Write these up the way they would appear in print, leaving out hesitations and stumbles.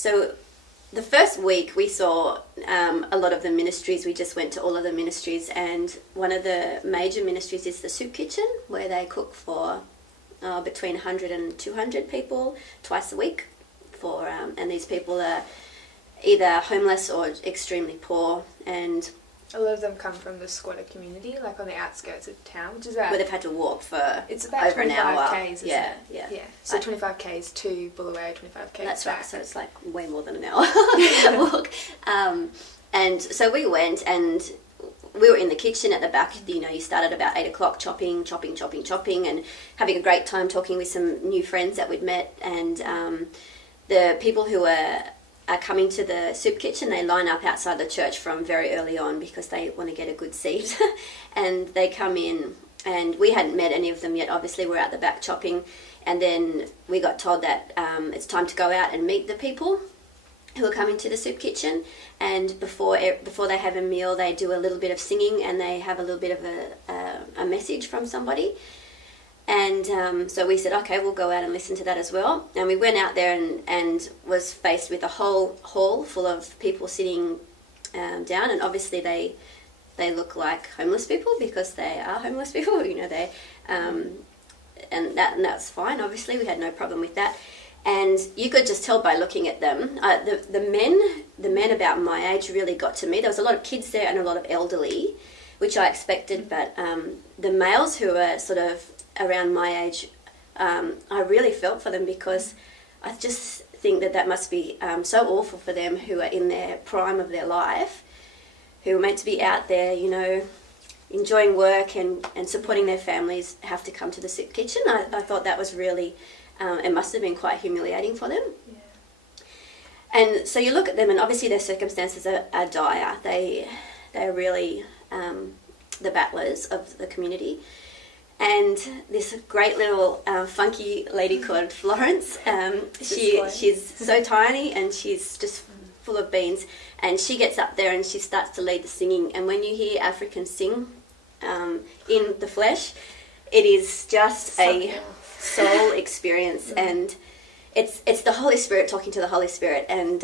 So the first week we saw a lot of the ministries. We just went to all of the ministries, and one of the major ministries is the soup kitchen, where they cook for between 100 and 200 people twice a week. And these people are either homeless or extremely poor, and a lot of them come from the squatter community, like on the outskirts of town, which is about... where they've had to walk for it's about over an hour. 25 k's, yeah. So 25 k's to Bulaweyo, 25 k's That's back. right, so it's like way more than an hour walk. And so we went, and we were in the kitchen at the back. You know, you start at about 8 o'clock chopping, and having a great time talking with some new friends that we'd met. And the people who are coming to the soup kitchen, they line up outside the church from very early on because they want to get a good seat. And they come in, and we hadn't met any of them yet. Obviously, we're out the back chopping, and then we got told that it's time to go out and meet the people who are coming to the soup kitchen. And before they have a meal, they do a little bit of singing, and they have a little bit of a message from somebody. And so we said, okay, we'll go out and listen to that as well. And we went out there and was faced with a whole hall full of people sitting down. And obviously they look like homeless people because they are homeless people. You know, and that's fine. Obviously, we had no problem with that. And you could just tell by looking at them. The men about my age really got to me. There was a lot of kids there and a lot of elderly, which I expected. But the males who were sort of around my age, I really felt for them, because I just think that must be so awful for them, who are in their prime of their life, who are meant to be out there, you know, enjoying work and supporting their families, have to come to the soup kitchen. I thought that was really, it must have been quite humiliating for them. Yeah. And so you look at them, and obviously their circumstances are dire. They're really the battlers of the community. And this great little funky lady called Florence, she's so tiny, and she's just full of beans. And she gets up there and she starts to lead the singing. And when you hear Africans sing in the flesh, it is just a soul experience. And it's the Holy Spirit talking to the Holy Spirit. And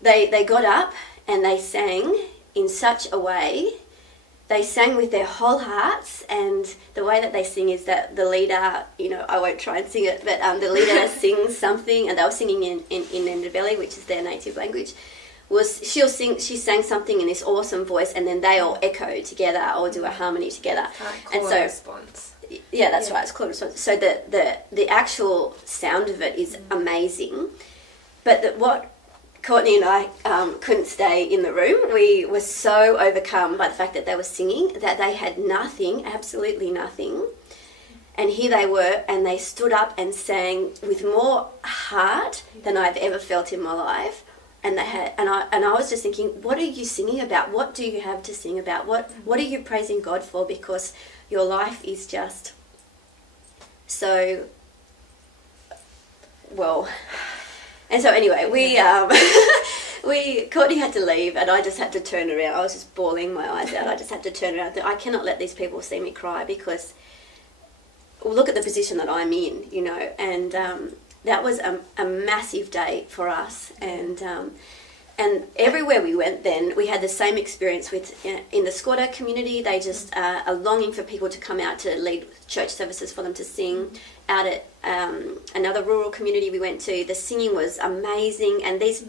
they got up and they sang in such a way. They sang with their whole hearts, and the way that they sing is that the leader, you know, I won't try and sing it, but the leader sings something, and they were singing in Ndebele, which is their native language. She sang something in this awesome voice, and then they all echo together or do a harmony together. And so response. Yeah, that's right. It's called a response. So the actual sound of it is amazing, but what Courtney and I couldn't stay in the room. We were so overcome by the fact that they were singing, that they had nothing, absolutely nothing. And here they were, and they stood up and sang with more heart than I've ever felt in my life. And they had, and I was just thinking, what are you singing about? What do you have to sing about? What are you praising God for? Because your life is just so well. And so anyway, Courtney had to leave, and I just had to turn around. I was just bawling my eyes out. I just had to turn around. I cannot let these people see me cry, because look at the position that I'm in, you know. And that was a massive day for us. And everywhere we went then, we had the same experience with in the squatter community. They just are longing for people to come out to lead church services, for them to sing. Out at another rural community we went to, the singing was amazing, and these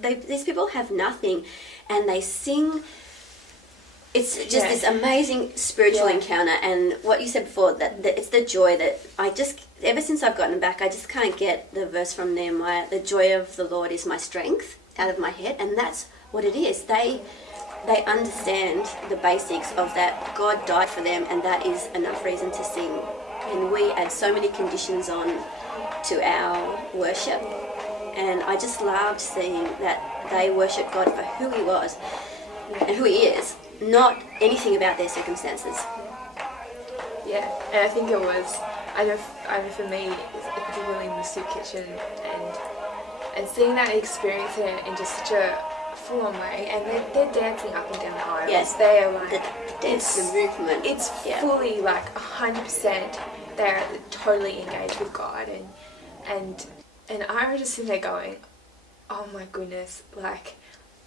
people have nothing, and they sing. It's just this amazing spiritual encounter. And what you said before, that it's the joy that I just, ever since I've gotten back, I just can't get the verse from them. The joy of the Lord is my strength, out of my head. And that's what it is. They understand the basics of that. God died for them, and that is enough reason to sing. And we add so many conditions on to our worship. And I just loved seeing that they worship God for who He was and who He is, not anything about their circumstances. Yeah, and I think it was, I know for me, particularly in the soup kitchen, and seeing that experience in just such a full-on way, and they're dancing up and down the aisles. Yes, they are like, the movement. It's fully like 100%. They're totally engaged with God, and And I was just sitting there going, oh my goodness, like,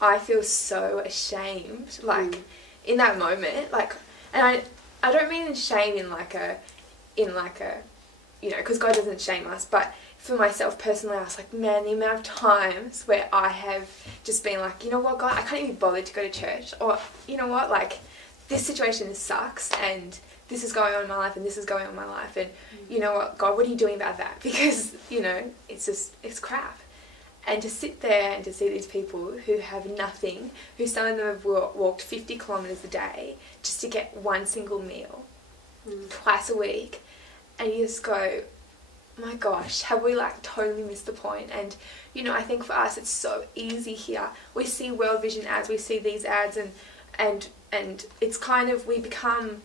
I feel so ashamed, like, in that moment, like, and I don't mean shame in like a, you know, because God doesn't shame us, but for myself personally, I was like, man, the amount of times where I have just been like, you know what, God, I can't even be bothered to go to church, or, you know what, like, this situation sucks, and this is going on in my life, and this is going on in my life, and you know what, God, what are you doing about that? Because, you know, it's crap. And to sit there and to see these people who have nothing, who some of them have walked 50 kilometres a day just to get one single meal, twice a week, and you just go, my gosh, have we like totally missed the point? And, you know, I think for us it's so easy here. We see World Vision ads, we see these ads, and it's kind of, we become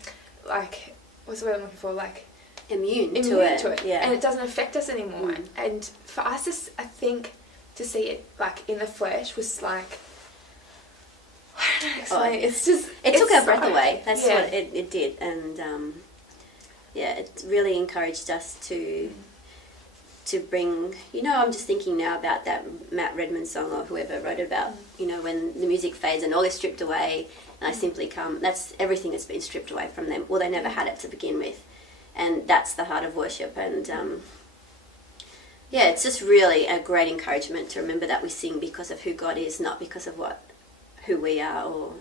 like, what's the word I'm looking for, like immune to it. Yeah. And it doesn't affect us anymore. And for us, I think, to see it like in the flesh was like, I don't know how to explain it. It's just, it took our breath away. That's what it did. And it really encouraged us to bring, you know, I'm just thinking now about that Matt Redman song, or whoever wrote it, about, you know, when the music fades and all is stripped away and I simply come. That's everything that's been stripped away from them. Well, they never had it to begin with. And that's the heart of worship. And it's just really a great encouragement to remember that we sing because of who God is, not because of who we are, or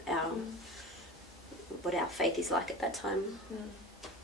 what our faith is like at that time.